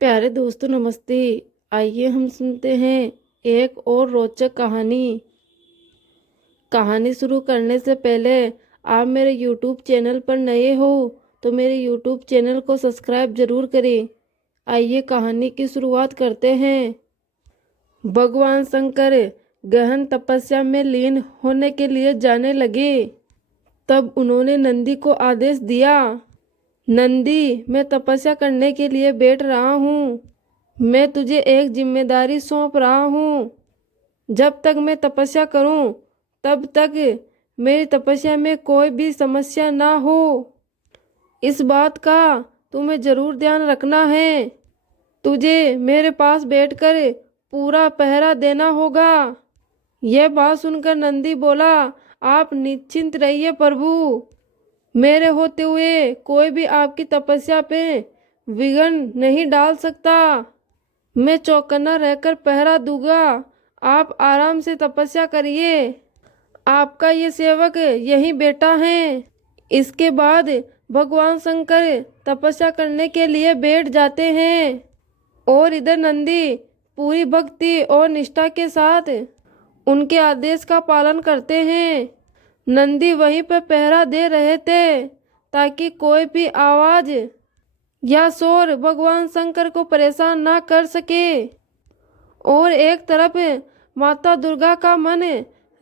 प्यारे दोस्तों नमस्ते। आइए हम सुनते हैं एक और रोचक कहानी। कहानी शुरू करने से पहले आप मेरे YouTube चैनल पर नए हो तो मेरे YouTube चैनल को सब्सक्राइब जरूर करें। आइए कहानी की शुरुआत करते हैं। भगवान शंकर गहन तपस्या में लीन होने के लिए जाने लगे। तब उन्होंने नंदी को आदेश दिया, नंदी, मैं तपस्या करने के लिए बैठ रहा हूँ। मैं तुझे एक जिम्मेदारी सौंप रहा हूँ। जब तक मैं तपस्या करूँ तब तक मेरी तपस्या में कोई भी समस्या ना हो। इस बात का तुम्हें जरूर ध्यान रखना है। तुझे मेरे पास बैठकर पूरा पहरा देना होगा। यह बात सुनकर नंदी बोला, आप निश्चिंत रहिए प्रभु। मेरे होते हुए कोई भी आपकी तपस्या पे विघ्न नहीं डाल सकता। मैं चौकन्ना रहकर पहरा दूंगा। आप आराम से तपस्या करिए। आपका ये सेवक यही बेटा है। इसके बाद भगवान शंकर तपस्या करने के लिए बैठ जाते हैं और इधर नंदी पूरी भक्ति और निष्ठा के साथ उनके आदेश का पालन करते हैं। नंदी वहीं पर पहरा दे रहे थे ताकि कोई भी आवाज या शोर भगवान शंकर को परेशान ना कर सके। और एक तरफ माता दुर्गा का मन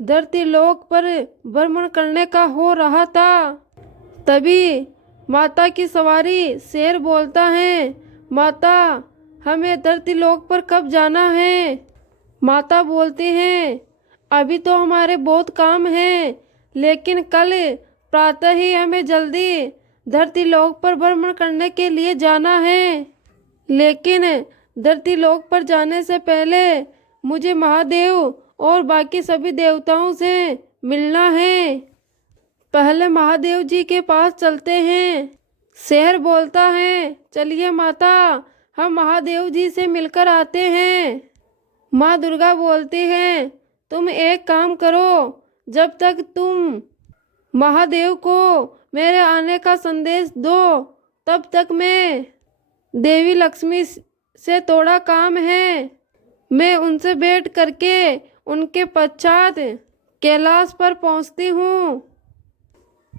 धरती लोक पर भ्रमण करने का हो रहा था। तभी माता की सवारी शेर बोलता है, माता, हमें धरती लोक पर कब जाना है? माता बोलती हैं, अभी तो हमारे बहुत काम हैं, लेकिन कल प्रातः ही हमें जल्दी धरती लोक पर भ्रमण करने के लिए जाना है। लेकिन धरती लोक पर जाने से पहले मुझे महादेव और बाकी सभी देवताओं से मिलना है। पहले महादेव जी के पास चलते हैं। शेर बोलता है, चलिए माता, हम महादेव जी से मिलकर आते हैं। माँ दुर्गा बोलती हैं, तुम एक काम करो, जब तक तुम महादेव को मेरे आने का संदेश दो तब तक मैं देवी लक्ष्मी से थोड़ा काम है। मैं उनसे भेंट करके उनके पश्चात कैलाश पर पहुंचती हूँ।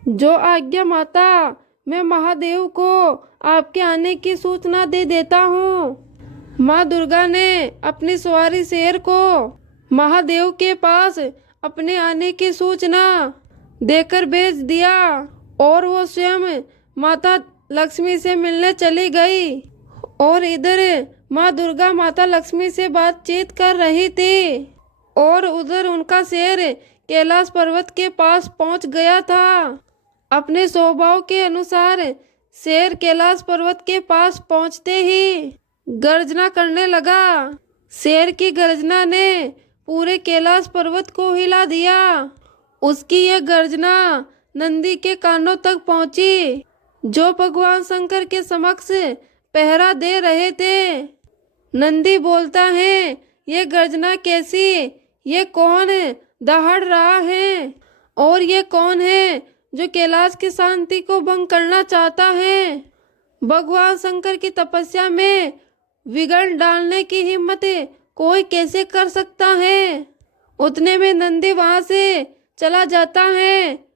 जो आज्ञा माता, मैं महादेव को आपके आने की सूचना दे देता हूँ। माँ दुर्गा ने अपनी सवारी शेर को महादेव के पास अपने आने की सूचना देकर भेज दिया और वो स्वयं माता लक्ष्मी से मिलने चली गई। और इधर माँ दुर्गा माता लक्ष्मी से बातचीत कर रही थी और उधर उनका शेर कैलाश पर्वत के पास पहुंच गया था। अपने स्वभाव के अनुसार शेर कैलाश पर्वत के पास पहुंचते ही गर्जना करने लगा। शेर की गर्जना ने पूरे कैलाश पर्वत को हिला दिया। उसकी यह गर्जना नंदी के कानों तक पहुंची, जो भगवान शंकर के समक्ष पहरा दे रहे थे। नंदी बोलता है, ये गर्जना कैसी? ये कौन दहाड़ रहा है? और ये कौन है जो कैलाश की शांति को भंग करना चाहता है? भगवान शंकर की तपस्या में विघ्न डालने की हिम्मत कोई कैसे कर सकता है? उतने में नंदी वहां से चला जाता है।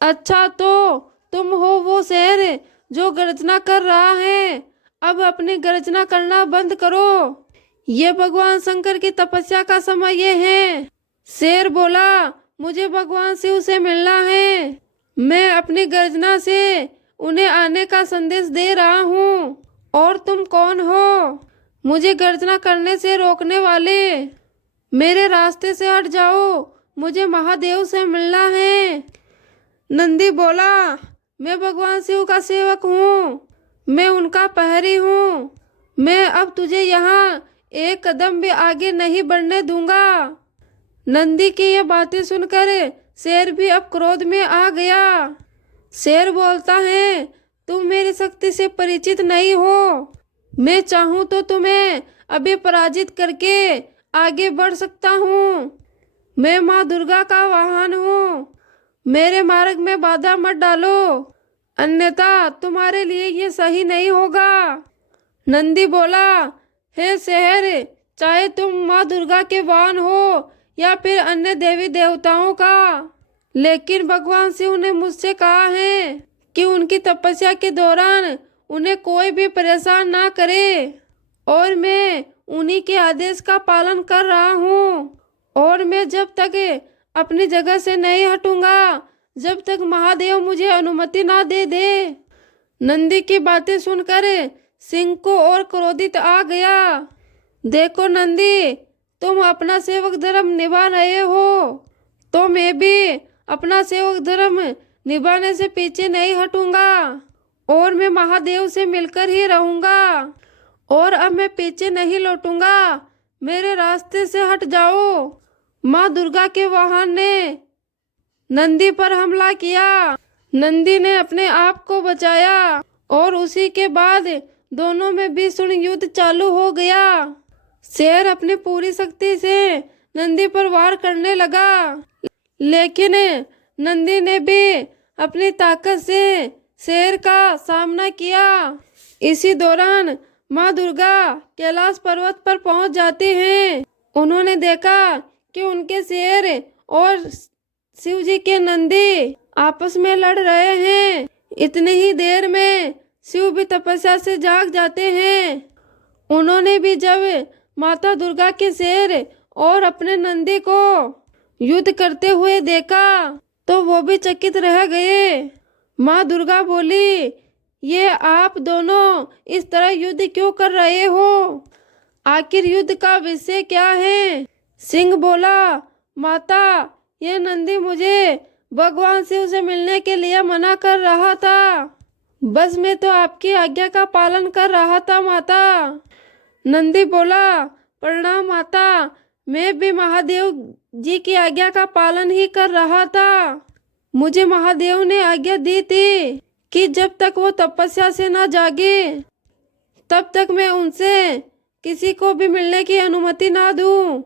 अच्छा, तो तुम हो वो शेर जो गर्जना कर रहा है। अब अपनी गर्जना करना बंद करो। ये भगवान शंकर की तपस्या का समय ये है। शेर बोला, मुझे भगवान शिव से मिलना है। मैं अपनी गर्जना से उन्हें आने का संदेश दे रहा हूँ। और तुम कौन हो मुझे गर्जना करने से रोकने वाले? मेरे रास्ते से हट जाओ, मुझे महादेव से मिलना है। नंदी बोला, मैं भगवान शिव का सेवक हूँ, मैं उनका प्रहरी हूँ। मैं अब तुझे यहाँ एक कदम भी आगे नहीं बढ़ने दूंगा। नंदी की ये बातें सुनकर शेर भी अब क्रोध में आ गया। शेर बोलता है, तुम मेरी शक्ति से परिचित नहीं हो। मैं चाहूँ तो तुम्हें अभी पराजित करके आगे बढ़ सकता हूँ। मैं माँ दुर्गा का वाहन हूँ। मेरे मार्ग में बाधा मत डालो, अन्यथा तुम्हारे लिए ये सही नहीं होगा। नंदी बोला, हे शेर, चाहे तुम माँ दुर्गा के वाहन हो या फिर अन्य देवी देवताओं का, लेकिन भगवान शिव ने मुझसे कहा है कि उनकी तपस्या के दौरान उन्हें कोई भी परेशान ना करे, और मैं उन्हीं के आदेश का पालन कर रहा हूँ, और मैं जब तक अपनी जगह से नहीं हटूंगा जब तक महादेव मुझे अनुमति ना दे दे। नंदी की बातें सुनकर सिंह को और क्रोधित आ गया। देखो नंदी, तुम अपना सेवक धर्म निभा रहे हो तो मैं भी अपना सेवक धर्म निभाने से पीछे नहीं हटूंगा, और मैं महादेव से मिलकर ही रहूंगा, और अब मैं पीछे नहीं लौटूंगा। मेरे रास्ते से हट जाओ। माँ दुर्गा के वाहन ने नंदी पर हमला किया। नंदी ने अपने आप को बचाया और उसी के बाद दोनों में भीषण युद्ध चालू हो गया। शेर अपनी पूरी शक्ति से नंदी पर वार करने लगा, लेकिन नंदी ने भी अपनी ताकत से शेर का सामना किया। इसी दौरान माँ दुर्गा कैलाश पर्वत पर पहुंच जाती हैं। उन्होंने देखा कि उनके शेर और शिव जी के नंदी आपस में लड़ रहे हैं। इतनी ही देर में शिव भी तपस्या से जाग जाते हैं। उन्होंने भी जब माता दुर्गा के शेर और अपने नंदी को युद्ध करते हुए देखा तो वो भी चकित रह गए। माँ दुर्गा बोली, ये आप दोनों इस तरह युद्ध क्यों कर रहे हो? आखिर युद्ध का विषय क्या है? सिंह बोला, माता, ये नंदी मुझे भगवान शिव से मिलने के लिए मना कर रहा था। बस मैं तो आपकी आज्ञा का पालन कर रहा था माता। नंदी बोला, प्रणाम माता, मैं भी महादेव जी की आज्ञा का पालन ही कर रहा था। मुझे महादेव ने आज्ञा दी थी कि जब तक वो तपस्या से ना जागे तब तक मैं उनसे किसी को भी मिलने की अनुमति ना दूं।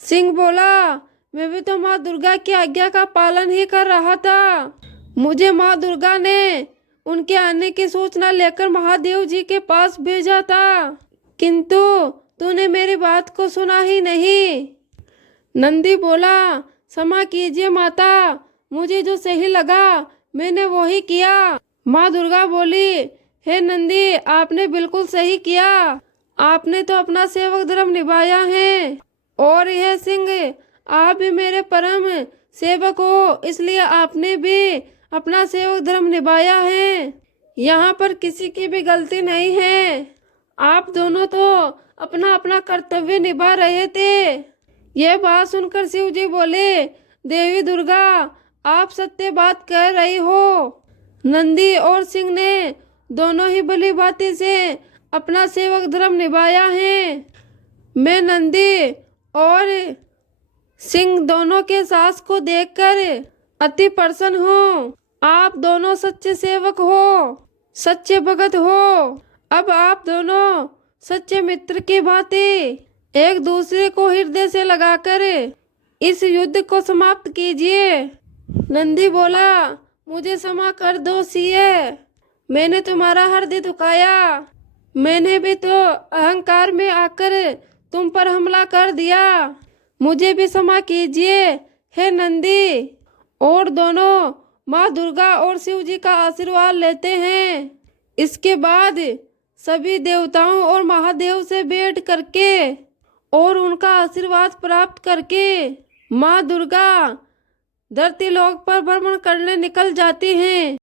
सिंह बोला, मैं भी तो माँ दुर्गा की आज्ञा का पालन ही कर रहा था। मुझे माँ दुर्गा ने उनके आने की सूचना लेकर महादेव जी के पास भेजा था, किंतु तूने मेरी बात को सुना ही नहीं। नंदी बोला, क्षमा कीजिए माता, मुझे जो सही लगा मैंने वो ही किया। माँ दुर्गा बोली, हे नंदी, आपने बिल्कुल सही किया। आपने तो अपना सेवक धर्म निभाया है, और यह सिंह, आप भी मेरे परम सेवक हो, इसलिए आपने भी अपना सेवक धर्म निभाया है। यहाँ पर किसी की भी गलती नहीं है। आप दोनों तो अपना अपना कर्तव्य निभा रहे थे। यह बात सुनकर शिव जी बोले, देवी दुर्गा, आप सत्य बात कह रही हो। नंदी और सिंह ने दोनों ही भली भांति से अपना सेवक धर्म निभाया है। मैं नंदी और सिंह दोनों के साहस को देखकर अति प्रसन्न हूँ। आप दोनों सच्चे सेवक हो, सच्चे भगत हो। अब आप दोनों सच्चे मित्र की भांति एक दूसरे को हृदय से लगाकर इस युद्ध को समाप्त कीजिए। नंदी बोला, मुझे क्षमा कर दो सिए, मैंने तुम्हारा हृदय दुखाया। मैंने भी तो अहंकार में आकर तुम पर हमला कर दिया। मुझे भी क्षमा कीजिए हे नंदी। और दोनों माँ दुर्गा और शिव जी का आशीर्वाद लेते हैं। इसके बाद सभी देवताओं और महादेव से भेंट करके और उनका आशीर्वाद प्राप्त करके माँ दुर्गा धरती लोक पर भ्रमण करने निकल जाती हैं।